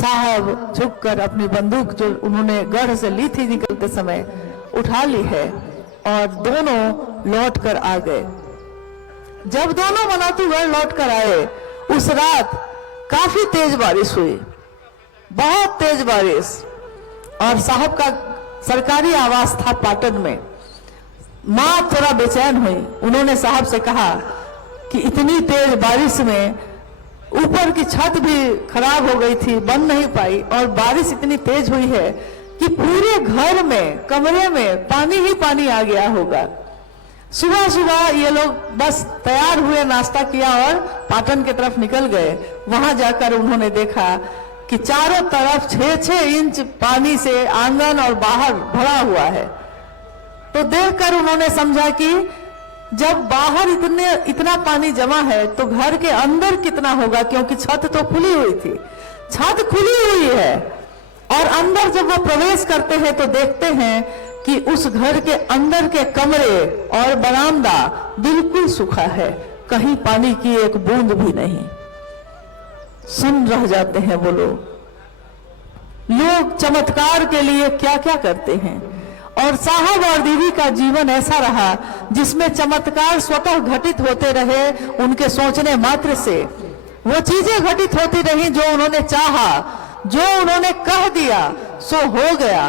साहब झुककर अपनी बंदूक जो उन्होंने गढ़ से ली थी निकलते समय उठा ली है और दोनों लौट कर आ गए। जब दोनों मनातूगढ़ लौट कर आए, उस रात काफी तेज बारिश हुई, बहुत तेज बारिश। और साहब का सरकारी आवास था पाटन में। मां थोड़ा बेचैन हुई। उन्होंने साहब से कहा कि इतनी तेज बारिश में ऊपर की छत भी खराब हो गई थी, बन नहीं पाई, और बारिश इतनी तेज हुई है कि पूरे घर में, कमरे में पानी ही पानी आ गया होगा। सुबह सुबह ये लोग बस तैयार हुए, नाश्ता किया और पाटन की तरफ निकल गए। वहां जाकर उन्होंने देखा कि चारों तरफ 6-6 इंच पानी से आंगन और बाहर भरा हुआ है। तो देखकर उन्होंने समझा कि जब बाहर इतना पानी जमा है तो घर के अंदर कितना होगा, क्योंकि छत तो खुली हुई थी। छत खुली हुई है और अंदर जब वो प्रवेश करते हैं तो देखते हैं कि उस घर के अंदर के कमरे और बरामदा बिल्कुल सूखा है, कहीं पानी की एक बूंद भी नहीं। सुन रह जाते हैं वो लोग चमत्कार के लिए क्या क्या करते हैं। और साहब और दीदी का जीवन ऐसा रहा जिसमें चमत्कार स्वतः घटित होते रहे। उनके सोचने मात्र से वो चीजें घटित होती रही जो उन्होंने चाहा, जो उन्होंने कह दिया सो हो गया।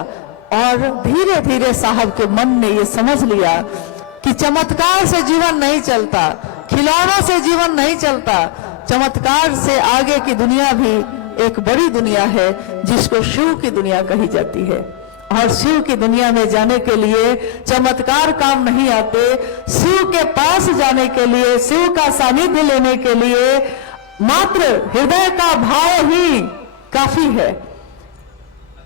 और धीरे धीरे साहब के मन ने ये समझ लिया कि चमत्कार से जीवन नहीं चलता, खिलौनों से जीवन नहीं चलता। चमत्कार से आगे की दुनिया भी एक बड़ी दुनिया है जिसको शिव की दुनिया कही जाती है। और शिव की दुनिया में जाने के लिए चमत्कार काम नहीं आते। शिव के पास जाने के लिए, शिव का सानिध्य लेने के लिए मात्र हृदय का भाव ही काफी है।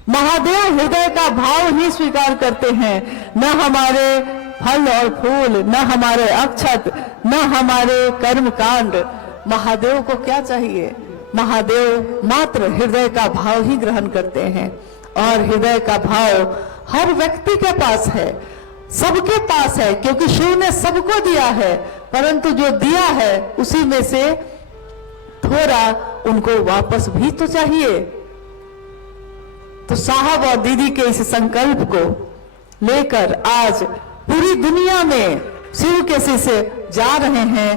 महादेव हृदय का भाव ही स्वीकार करते हैं, न हमारे फल और फूल, न हमारे अक्षत, न हमारे कर्म कांड। महादेव को क्या चाहिए? महादेव मात्र हृदय का भाव ही ग्रहण करते हैं। और हृदय का भाव हर व्यक्ति के पास है, सबके पास है, क्योंकि शिव ने सबको दिया है, परंतु जो दिया है उसी में से थोड़ा उनको वापस भी तो चाहिए। तो साहब और दीदी के इस संकल्प को लेकर आज पूरी दुनिया में शिव के से जा रहे हैं।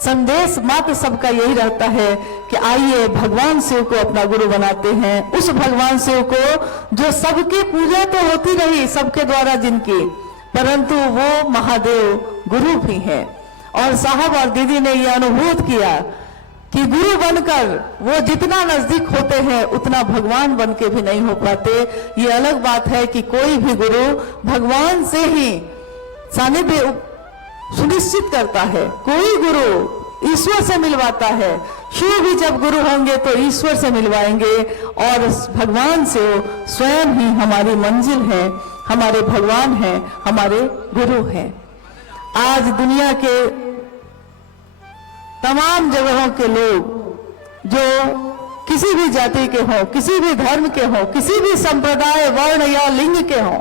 संदेश मात्र सबका यही रहता है कि आइए भगवान शिव को अपना गुरु बनाते हैं। उस भगवान शिव को जो सबकी पूजा तो होती रही सबके द्वारा जिनकी, परंतु वो महादेव गुरु भी हैं। और साहब और दीदी ने यह अनुभूत किया कि गुरु बनकर वो जितना नजदीक होते हैं उतना भगवान बन के भी नहीं हो पाते। ये अलग बात है कि कोई भी गुरु भगवान से ही सानिध्य सुनिश्चित करता है, कोई गुरु ईश्वर से मिलवाता है। शिव भी जब गुरु होंगे तो ईश्वर से मिलवाएंगे और भगवान से स्वयं ही हमारी मंजिल है, हमारे भगवान हैं, हमारे गुरु हैं। आज दुनिया के तमाम जगहों के लोग जो किसी भी जाति के हों, किसी भी धर्म के हों, किसी भी संप्रदाय, वर्ण या लिंग के हों,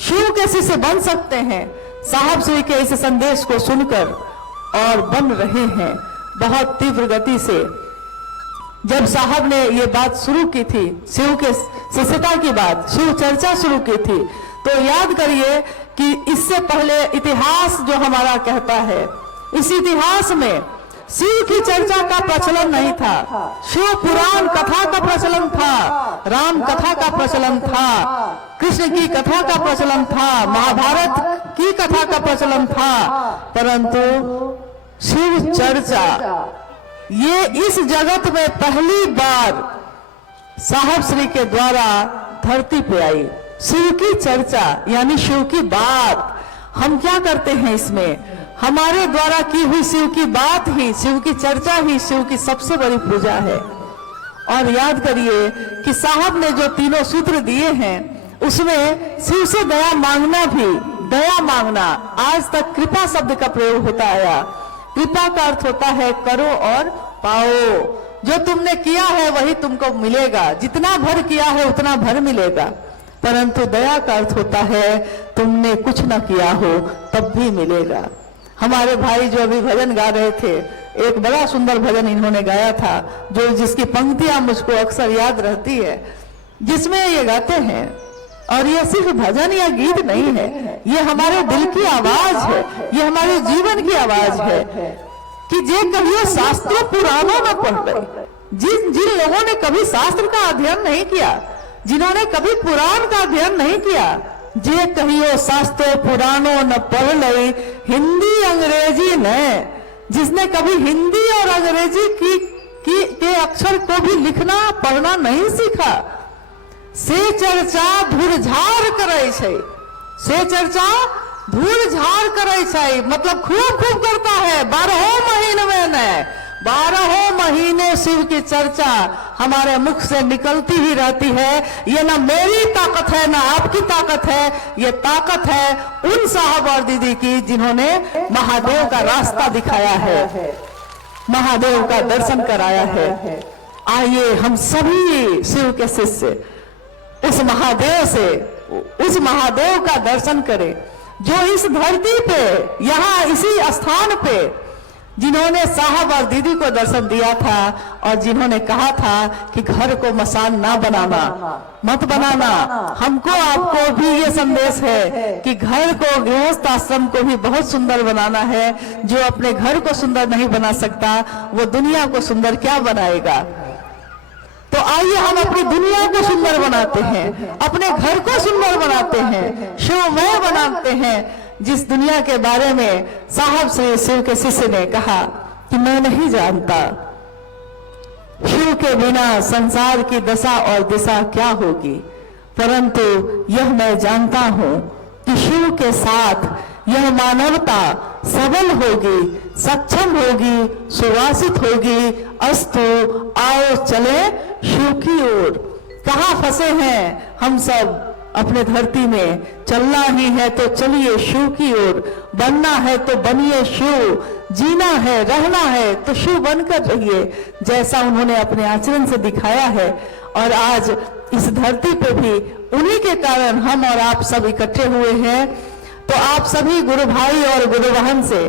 शिव के शिष्य बन सकते हैं साहब श्री के इस संदेश को सुनकर, और बन रहे हैं बहुत तीव्र गति से। जब साहब ने ये बात शुरू की थी, शिव के शिष्यता की बात, शिव चर्चा शुरू की थी, तो याद करिए कि इससे पहले इतिहास जो हमारा कहता है, इस इतिहास में शिव की चर्चा का प्रचलन नहीं था। शिव पुराण कथा का प्रचलन था, राम कथा का प्रचलन था, कृष्ण की कथा का प्रचलन था, महाभारत की कथा का प्रचलन था, परंतु शिव चर्चा ये इस जगत में पहली बार साहब श्री के द्वारा धरती पे आई। शिव की चर्चा यानी शिव की बात। हम क्या करते हैं इसमें? हमारे द्वारा की हुई शिव की बात ही, शिव की चर्चा ही शिव की सबसे बड़ी पूजा है। और याद करिए कि साहब ने जो तीनों सूत्र दिए हैं उसमें शिव से दया मांगना भी, दया मांगना, आज तक कृपा शब्द का प्रयोग होता आया। कृपा का अर्थ होता है करो और पाओ। जो तुमने किया है वही तुमको मिलेगा, जितना भर किया है उतना भर मिलेगा। परंतु दया का अर्थ होता है तुमने कुछ न किया हो तब भी मिलेगा। हमारे भाई जो अभी भजन गा रहे थे, एक बड़ा सुंदर भजन इन्होंने गाया था, जो जिसकी पंक्तियां मुझको अक्सर याद रहती है, जिसमें ये गाते हैं, और ये सिर्फ भजन या गीत नहीं है, ये हमारे दिल की आवाज है, ये हमारे जीवन की आवाज है कि जे कभी शास्त्रों पुराणों में पढ़ रहे, जिन लोगों ने कभी शास्त्र का अध्ययन नहीं किया, जिन्होंने कभी पुराण का अध्ययन नहीं किया, जे कहियो शास्त्रों पुराणों न पढ़ लई हिंदी अंग्रेजी न, जिसने कभी हिंदी और अंग्रेजी के अक्षर को भी लिखना पढ़ना नहीं सीखा, से चर्चा धूरझार करे छे, से चर्चा धूरझार करे छे, मतलब खूब खूब करता है, 12 महीने में न 12 महीने शिव की चर्चा हमारे मुख से निकलती ही रहती है। ये ना मेरी ताकत है ना आपकी ताकत है, ये ताकत है उन साहब और दीदी की जिन्होंने महादेव का रास्ता दिखाया है, महादेव का दर्शन कराया है। आइए हम सभी शिव के शिष्य उस महादेव का दर्शन करें, जो इस धरती पे, यहाँ इसी स्थान पे जिन्होंने साहब और दीदी को दर्शन दिया था और जिन्होंने कहा था कि घर को मसान ना बनाना, मत बनाना। हमको आपको भी ये संदेश है कि घर को, गृहस्थ आश्रम को भी बहुत सुंदर बनाना है। जो अपने घर को सुंदर नहीं बना सकता वो दुनिया को सुंदर क्या बनाएगा। तो आइए हम अपनी दुनिया को सुंदर बनाते हैं, अपने घर को सुंदर बनाते हैं, शिवमय बनाते हैं। जिस दुनिया के बारे में साहब श्री शिव के शिष्य ने कहा कि मैं नहीं जानता शिव के बिना संसार की दशा और दिशा क्या होगी, परंतु यह मैं जानता हूं कि शिव के साथ यह मानवता सबल होगी, सक्षम होगी, सुवासित होगी। अस्तु, आओ चले शिव की ओर। कहाँ फंसे हैं हम सब अपने धरती में, चलना ही है तो चलिए शिव की ओर, बनना है तो बनिए शिव, जीना है रहना है तो शिव बनकर रहिए, जैसा उन्होंने अपने आचरण से दिखाया है। और आज इस धरती पे भी उन्हीं के कारण हम और आप सब इकट्ठे हुए हैं। तो आप सभी गुरु भाई और गुरु बहन से,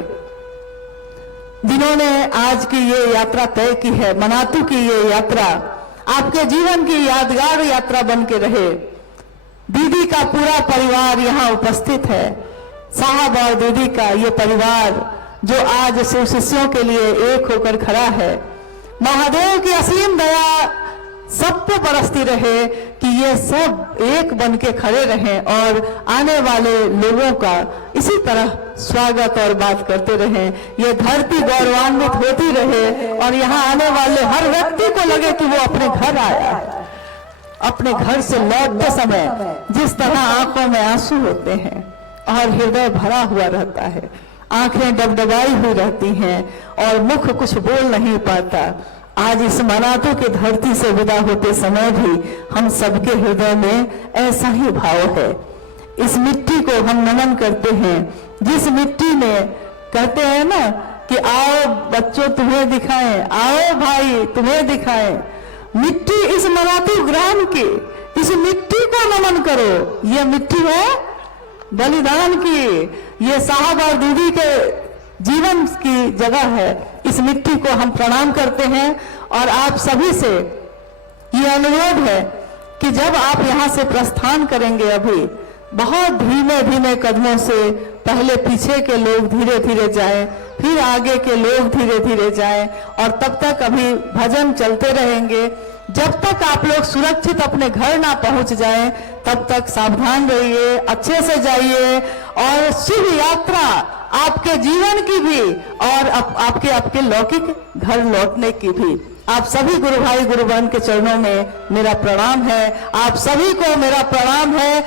जिन्होंने आज की ये यात्रा तय की है, मनातू की ये यात्रा आपके जीवन की यादगार यात्रा बन के रहे। दीदी का पूरा परिवार यहाँ उपस्थित है, साहब और दीदी का ये परिवार जो आज शिव शिष्यों के लिए एक होकर खड़ा है। महादेव की असीम दया सब पे बरसती रहे कि ये सब एक बन के खड़े रहें और आने वाले लोगों का इसी तरह स्वागत और बात करते रहें। ये धरती गौरवान्वित होती रहे और यहाँ आने वाले हर व्यक्ति को लगे कि वो अपने घर आया। अपने घर से लौटते समय जिस तरह आंखों में आंसू होते हैं और हृदय भरा हुआ रहता है, आंखें डबडबाई हुई रहती हैं और मुख कुछ बोल नहीं पाता, आज इस मनातू की धरती से विदा होते समय भी हम सबके हृदय में ऐसा ही भाव है। इस मिट्टी को हम नमन करते हैं, जिस मिट्टी में कहते हैं ना कि आओ बच्चों तुम्हें दिखाएं, आओ भाई तुम्हें दिखाएं। मिट्टी इस मनातू ग्राम की, इस मिट्टी को नमन करो। ये मिट्टी है बलिदान की, ये साहब और दीदी के जीवन की जगह है। इस मिट्टी को हम प्रणाम करते हैं और आप सभी से ये अनुरोध है कि जब आप यहाँ से प्रस्थान करेंगे, अभी बहुत धीमे धीमे कदमों से पहले पीछे के लोग धीरे धीरे जाएं, फिर आगे के लोग धीरे धीरे जाएं और तब तक अभी भजन चलते रहेंगे। जब तक आप लोग सुरक्षित अपने घर ना पहुंच जाएं, तब तक सावधान रहिए, अच्छे से जाइए और शुभ यात्रा आपके जीवन की भी और आपके लौकिक घर लौटने की भी। आप सभी गुरु भाई गुरु बहन के चरणों में मेरा प्रणाम है, आप सभी को मेरा प्रणाम है।